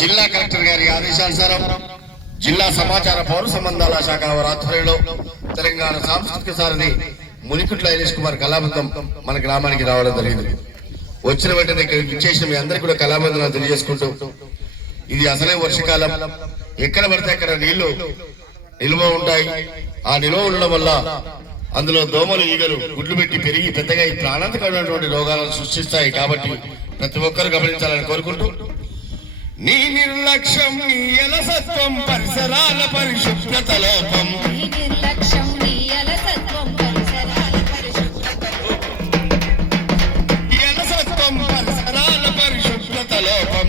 జిల్లా కలెక్టర్ గారి ఆదేశానుసారం జిల్లా సమాచార పౌర సంబంధాల శాఖ వారి ఆధ్వర్యంలో తెలంగాణ సాంస్కృతిక సారథి మునికుట్ల ఐలేష్ కుమార్ కళాబృందం మన గ్రామానికి రావడం జరిగింది. వచ్చిన వెంటనే ఇక్కడికి ఇచ్చేసిన మీ అందరికీ కూడా కళాబంధనాలు తెలియజేసుకుంటూ, ఇది అసలే వర్షకాలం, ఎక్కడ పడితే అక్కడ నీళ్లు నిల్వ ఉంటాయి. ఆ నిల్వ ఉండడం వల్ల అందులో దోమలు ఈగలు గుడ్లు పెట్టి పెరిగి పెద్దగా ఈ ప్రాణాంతకమైనటువంటి రోగాలను సృష్టిస్తాయి. కాబట్టి ప్రతి ఒక్కరు గమనించాలని కోరుకుంటూ, నీ నిర్లక్ష్యం నీ అలసత్వం పరిసరాల పరిశుభ్రత లోపం, పరిసరాల పరిశుభ్రత లోపం